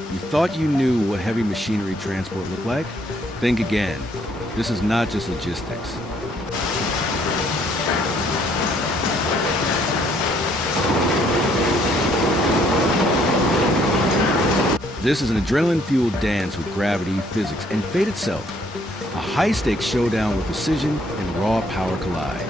You thought you knew what heavy machinery transport looked like? Think again. This is not just logistics. This is an adrenaline-fueled dance with gravity, physics, and fate itself. A high-stakes showdown where precision and raw power collide.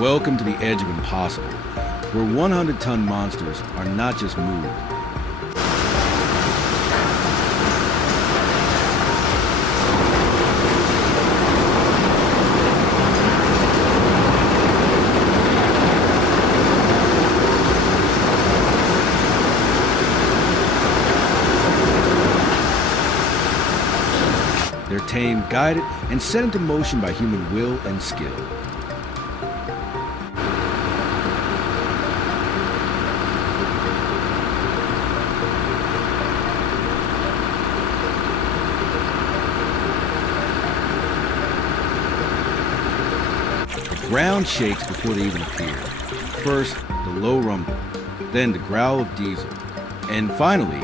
Welcome to the edge of impossible, where 100-ton monsters are not just moved. They're tamed, guided, and set into motion by human will and skill. The ground shakes before they even appear. First, the low rumble, then the growl of diesel, and finally,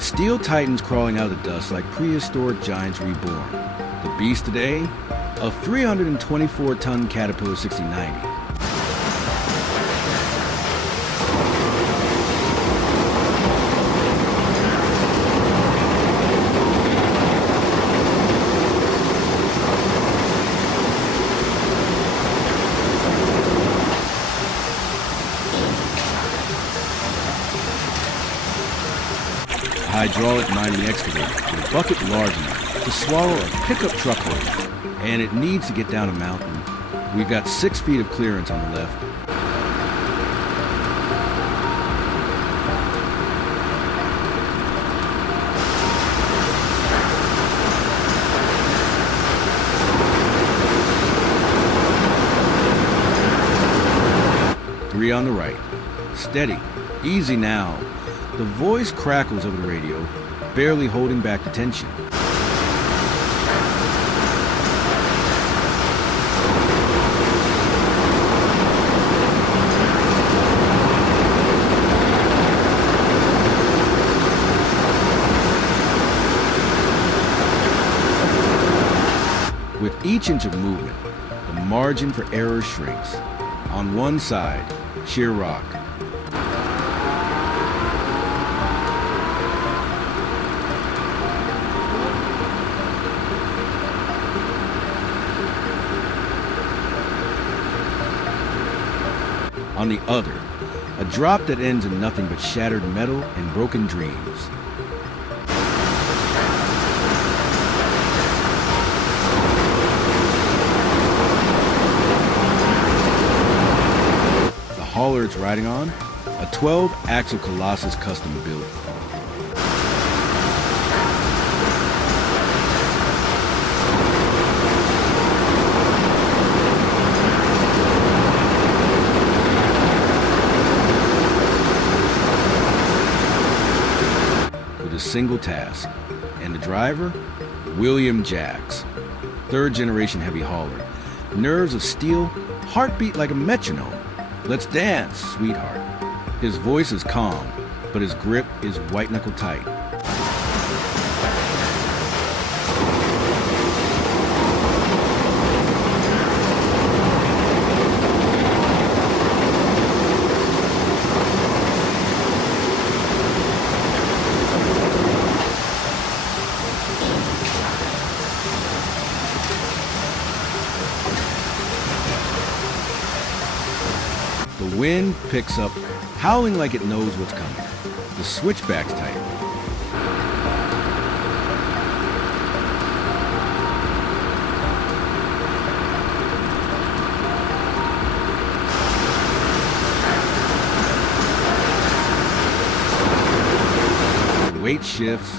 steel titans crawling out of the dust like prehistoric giants reborn. The beast today? A 324-ton Caterpillar 6090. Hydraulic mining excavator with a bucket large enough to swallow a pickup truck load, and it needs to get down a mountain. We've got 6 feet of clearance on the left. Three on the right. Steady. Easy now. The voice crackles over the radio, barely holding back the tension. With each inch of movement, the margin for error shrinks. On one side, sheer rock. On the other, a drop that ends in nothing but shattered metal and broken dreams. The hauler it's riding on, a 12-axle Colossus custom built. Single task, and the driver, William Jacks, 3rd generation heavy hauler, nerves of steel, heartbeat like a metronome. Let's dance, sweetheart. His voice is calm, but his grip is white knuckle tight. The wind picks up, howling like it knows what's coming. The switchback's tight. great shifts,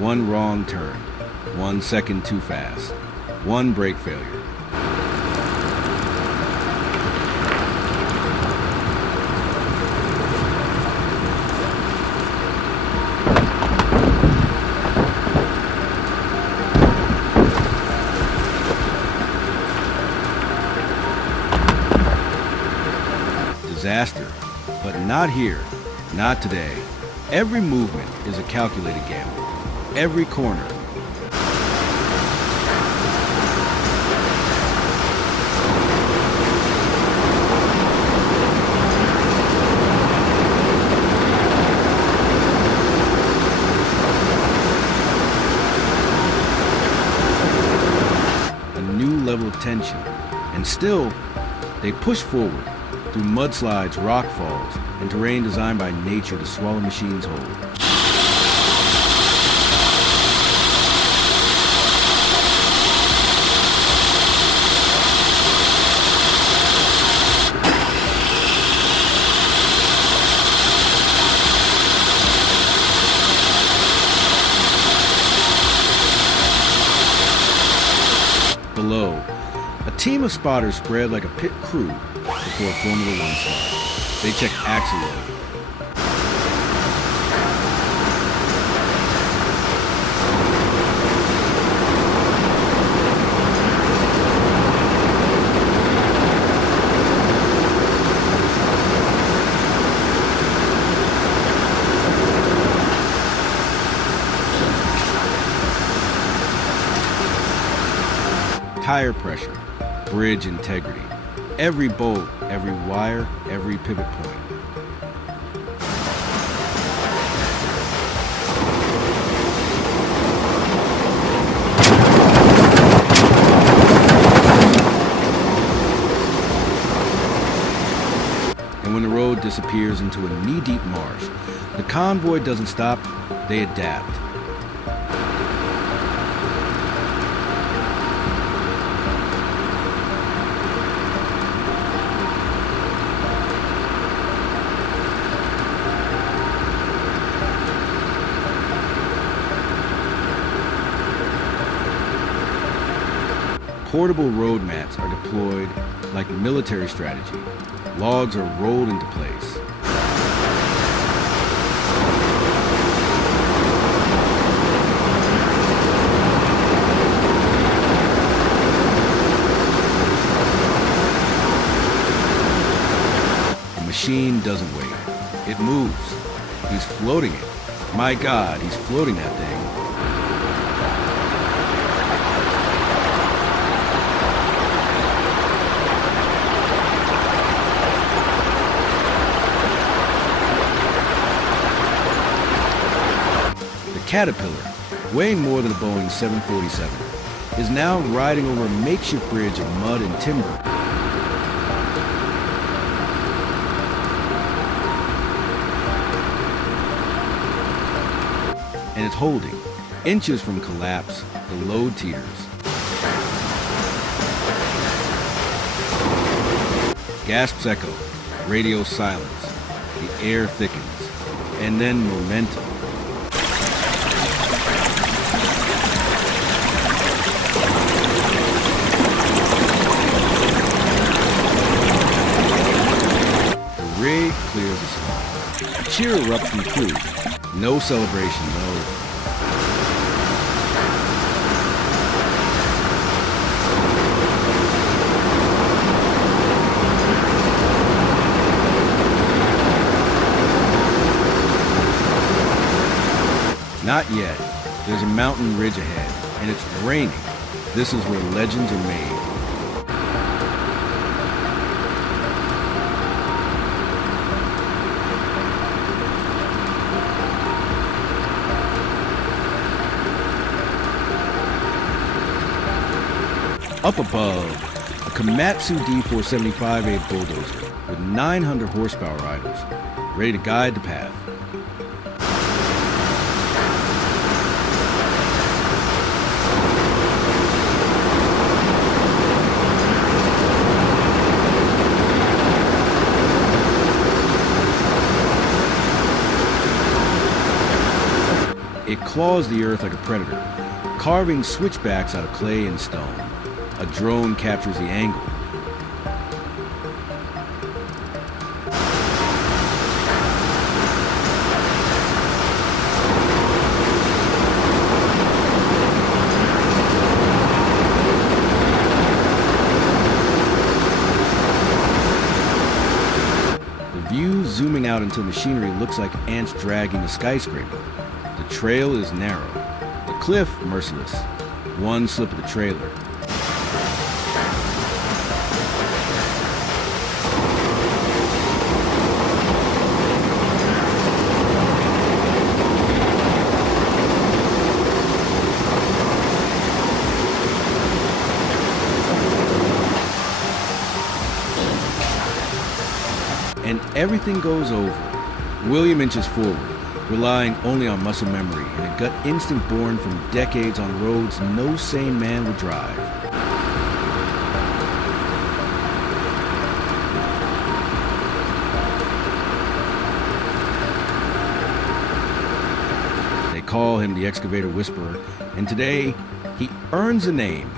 one wrong turn, 1 second too fast, one brake failure. Disaster, but not here, not today. Every movement is a calculated gamble. Every corner. A new level of tension, and still, they push forward through mudslides, rock falls, and terrain designed by nature to swallow machines whole. Below, a team of spotters spread like a pit crew before Formula One starts. They check axle load. Tire pressure, bridge integrity. Every bolt, every wire, every pivot point. And when the road disappears into a knee-deep marsh, the convoy doesn't stop, they adapt. Portable road mats are deployed like military strategy. Logs are rolled into place. The machine doesn't wait. It moves. He's floating it. My God, he's floating that thing. Caterpillar, weighing more than a Boeing 747, is now riding over a makeshift bridge of mud and timber. And it's holding. Inches from collapse, the load teeters. Gasps echo, radio silence, the air thickens, and then momentum. Rig clears the spot. A cheer erupts from the crew. No celebration, no. Not yet. There's a mountain ridge ahead, and it's raining. This is where legends are made. Up above, a Komatsu D475A bulldozer with 900 horsepower idles, ready to guide the path. claws the earth like a predator, carving switchbacks out of clay and stone. A drone captures the angle. View zooming out until machinery looks like ants dragging a skyscraper. The trail is narrow. The cliff, merciless. One slip of the trailer. And everything goes over. William inches forward, relying only on muscle memory and a gut instinct born from decades on roads no sane man would drive. They call him the Excavator Whisperer, and today he earns a name.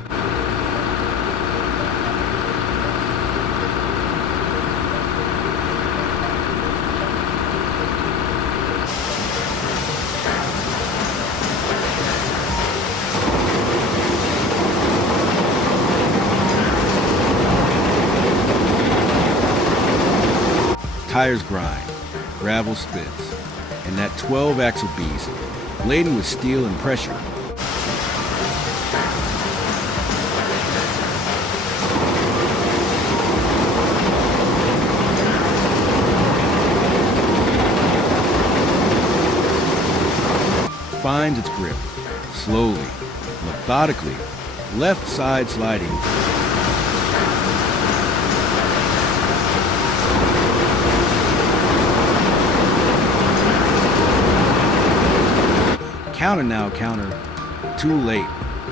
Tires grind, gravel spits, and that 12-axle beast, laden with steel and pressure, finds its grip, slowly, methodically, left side sliding. Counter now, counter. Too late.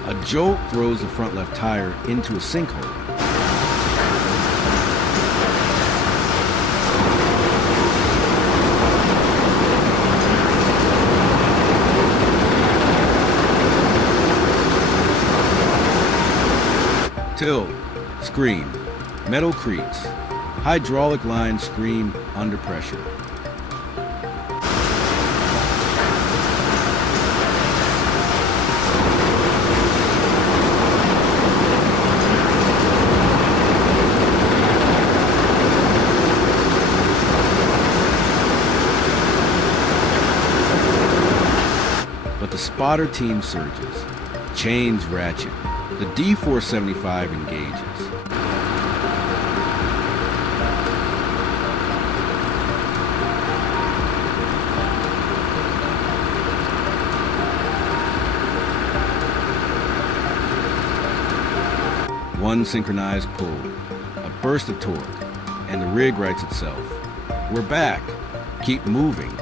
A jolt throws the front left tire into a sinkhole. Tilt. Scream. Metal creaks. Hydraulic lines scream under pressure. But the spotter team surges. Chains ratchet. The D475 engages. One synchronized pull, a burst of torque, and the rig rights itself. We're back. Keep moving.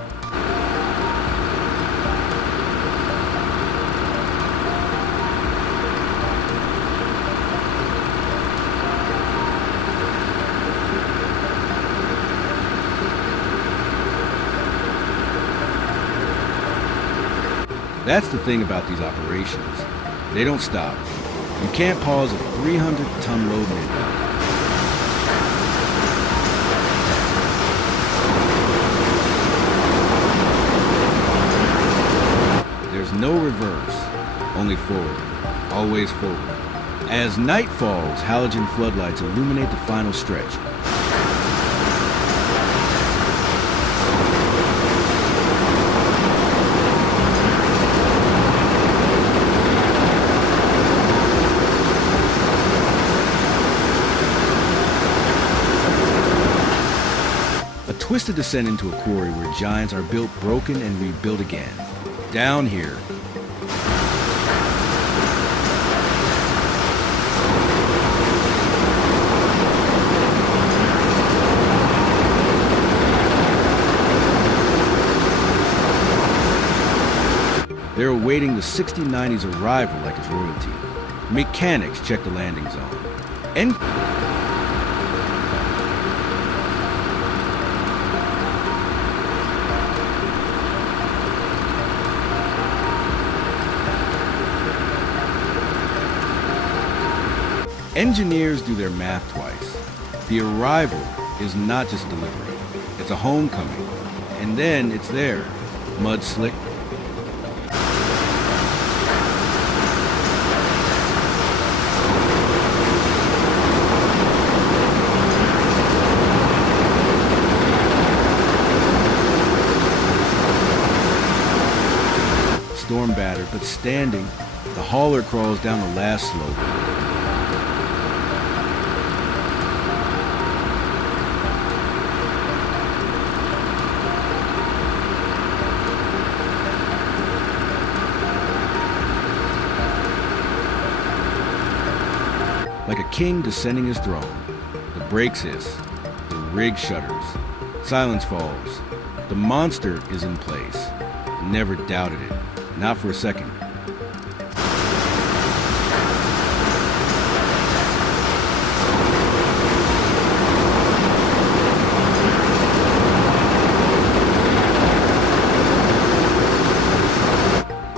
That's the thing about these operations. They don't stop. You can't pause a 300-ton load mid-run. There's no reverse, only forward, always forward. As night falls, halogen floodlights illuminate the final stretch. Twisted descent into a quarry where giants are built broken and rebuilt again. Down here. They're awaiting the 6090's arrival like it's royalty. Mechanics check the landing zone. And Engineers do their math twice. The arrival is not just delivery, it's a homecoming. And then it's there, mud slick. Storm battered, but standing, the hauler crawls down the last slope. Like a king descending his throne, the brakes hiss, the rig shudders, silence falls. The monster is in place. Never doubted it, not for a second.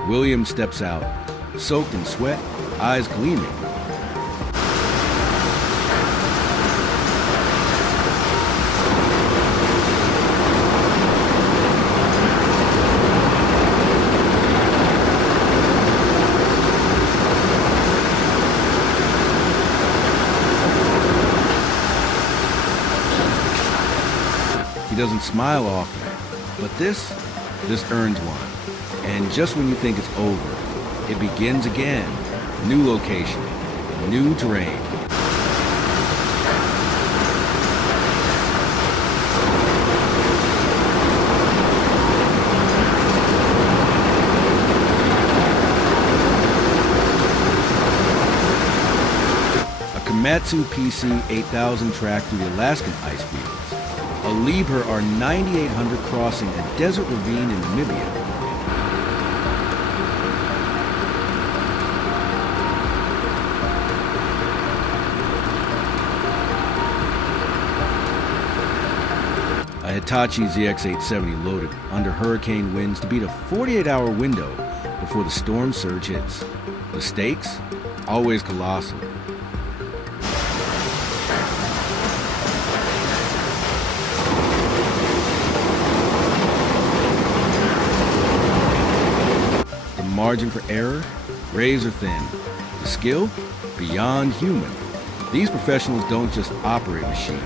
William steps out, soaked in sweat, eyes gleaming. He doesn't smile often, but this earns one. And just when you think it's over, it begins again. New location, new terrain. A Komatsu PC 8000 track through the Alaskan ice fields. A Liebherr R9800 crossing a desert ravine in Namibia. A Hitachi ZX870 loaded under hurricane winds to beat a 48-hour window before the storm surge hits. The stakes? Always colossal. Margin for error, razor thin. The skill, beyond human. These professionals don't just operate machines.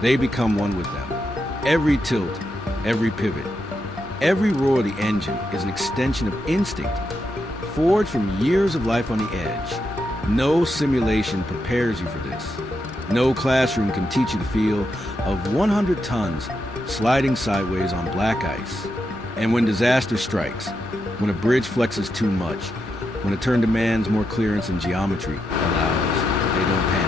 They become one with them. Every tilt, every pivot, every roar of the engine is an extension of instinct, forged from years of life on the edge. No simulation prepares you for this. No classroom can teach you the feel of 100 tons sliding sideways on black ice. And when disaster strikes, when a bridge flexes too much, when a turn demands more clearance than geometry allows, they don't panic.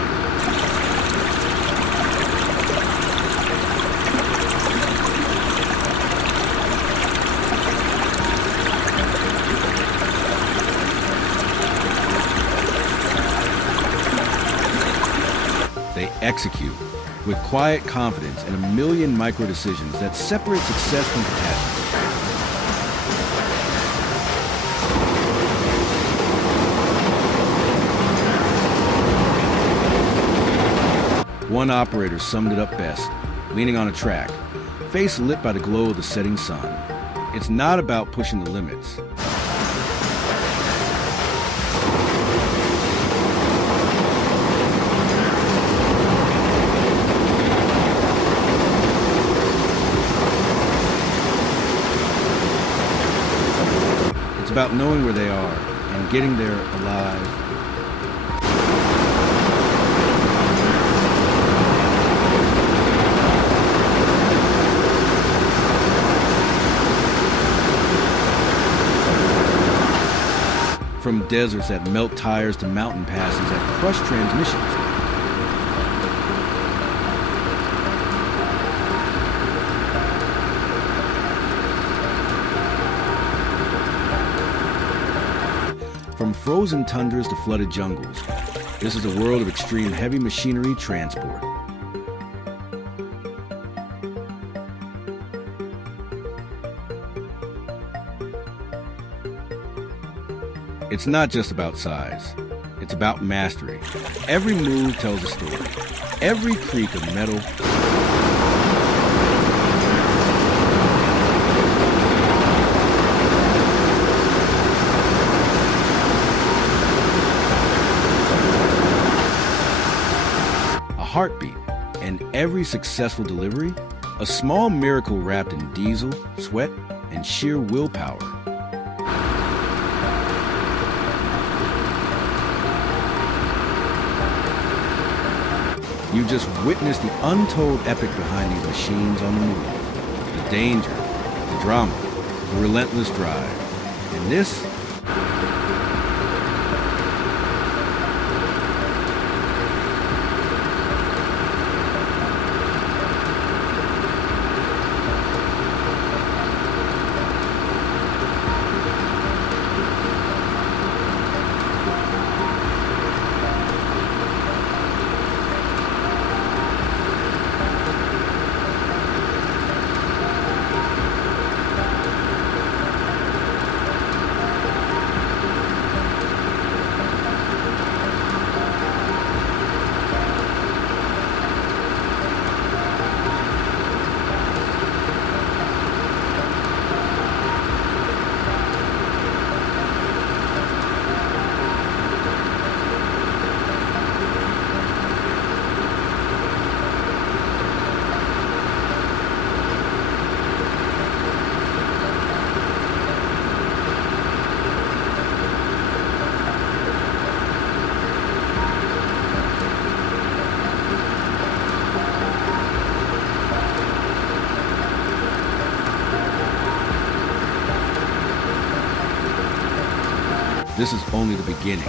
They execute with quiet confidence and a million micro decisions that separate success from catastrophe. One operator summed it up best, leaning on a track, face lit by the glow of the setting sun. It's not about pushing the limits. It's about knowing where they are and getting there alive. From deserts that melt tires to mountain passes that crush transmissions. From frozen tundras to flooded jungles, this is a world of extreme heavy machinery transport. It's not just about size. It's about mastery. Every move tells a story. Every creak of metal. A heartbeat. And every successful delivery, a small miracle wrapped in diesel, sweat, and sheer willpower. You just witnessed the untold epic behind these machines on the move. The danger, the drama, the relentless drive. And this This is only the beginning.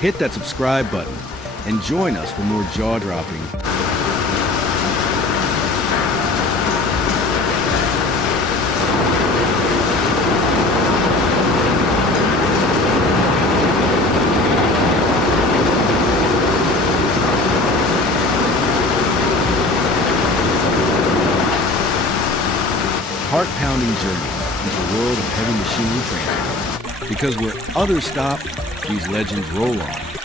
Hit that subscribe button and join us for more jaw-dropping, heart-pounding journey into the world of heavy machinery training. Because where others stop, these legends roll on.